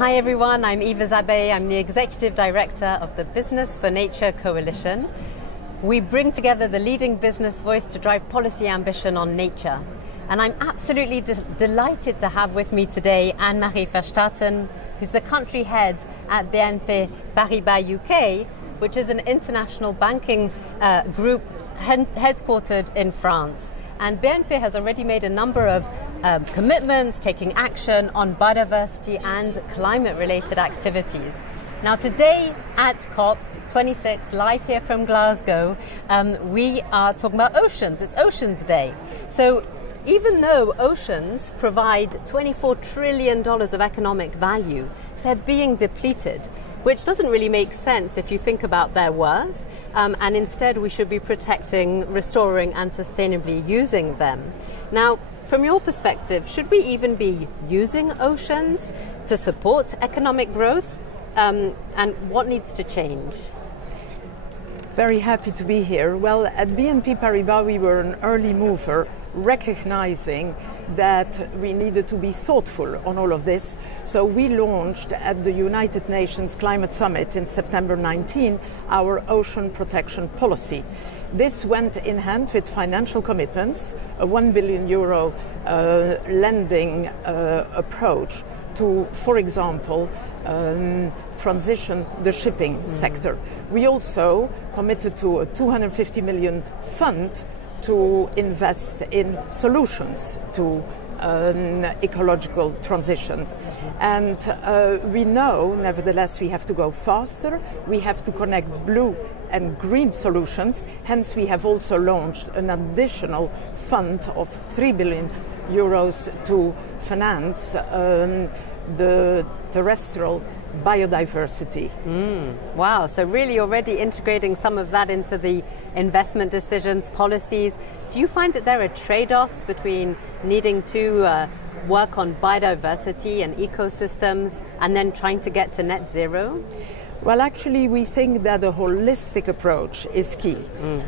Hi everyone, I'm Eva Zabe. I'm the Executive Director of the Business for Nature Coalition. We bring together the leading business voice to drive policy ambition on nature. And I'm absolutely delighted to have with me today Anne-Marie Verstraeten, who's the country head at BNP Paribas UK, which is an international banking group headquartered in France. And BNP has already made a number of commitments, taking action on biodiversity and climate-related activities. Now today at COP26, live here from Glasgow, we are talking about oceans. It's Oceans Day. So even though oceans provide $24 trillion of economic value, they're being depleted, which doesn't really make sense if you think about their worth. And instead we should be protecting, restoring and sustainably using them. Now, from your perspective, should we even be using oceans to support economic growth? And what needs to change? Very happy to be here. Well, at BNP Paribas we were an early mover, recognizing that we needed to be thoughtful on all of this. So we launched at the United Nations Climate Summit in September 19 our ocean protection policy. This went in hand with financial commitments, a €1 billion lending approach to, for example, transition the shipping sector. We also committed to a 250 million fund to invest in solutions to ecological transitions. And we know, nevertheless, we have to go faster. We have to connect blue and green solutions. Hence, we have also launched an additional fund of €3 billion to finance the terrestrial biodiversity. Wow, so really already integrating some of that into the investment decisions, policies. Do you find that there are trade-offs between needing to work on biodiversity and ecosystems and then trying to get to net zero? Well, actually, we think that a holistic approach is key.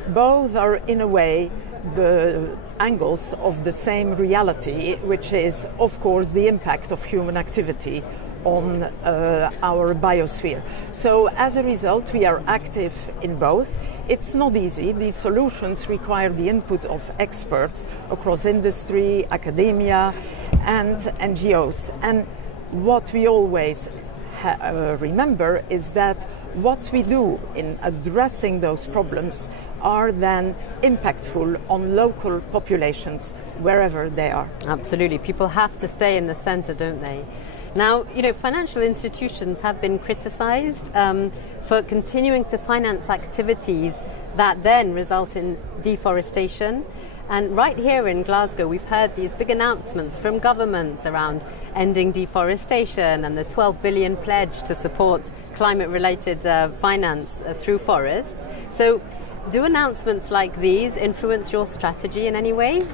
Both are, in a way, the angles of the same reality, which is, of course, the impact of human activity on our biosphere. So as a result, we are active in both. It's not easy. These solutions require the input of experts across industry, academia, and NGOs. And what we always remember is that what we do in addressing those problems are then impactful on local populations wherever they are. Absolutely. People have to stay in the center, don't they? Now, you know, financial institutions have been criticized for continuing to finance activities that then result in deforestation. And right here in Glasgow, we've heard these big announcements from governments around ending deforestation and the 12 billion pledge to support climate-related finance through forests. So do announcements like these influence your strategy in any way?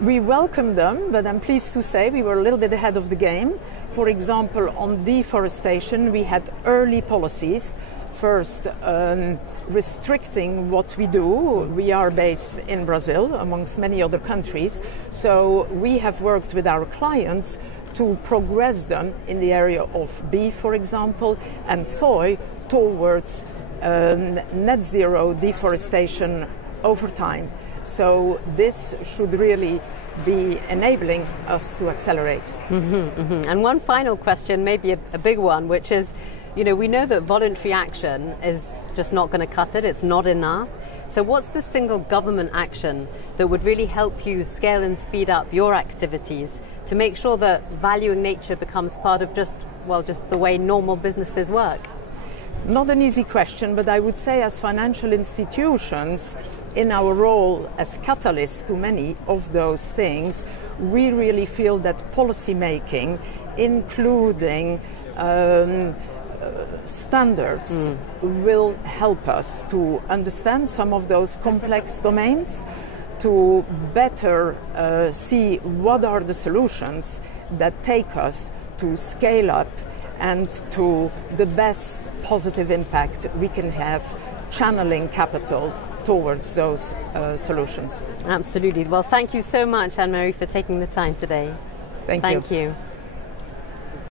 We welcome them, but I'm pleased to say we were a little bit ahead of the game. For example, on deforestation, we had early policies. First, restricting what we do. We are based in Brazil, amongst many other countries. So we have worked with our clients to progress them in the area of beef, for example, and soy towards net zero deforestation over time. So this should really be enabling us to accelerate. And one final question, maybe a big one, which is, you know, we know that voluntary action is just not going to cut it, it's not enough. So what's the single government action that would really help you scale and speed up your activities to make sure that valuing nature becomes part of just the way normal businesses work? Not an easy question, but I would say as financial institutions, in our role as catalysts to many of those things, we really feel that policy making, including standards, will help us to understand some of those complex domains, to better see what are the solutions that take us to scale up and to the best positive impact we can have channeling capital towards those solutions. Absolutely. Well, thank you so much, Anne-Marie, for taking the time today. Thank you.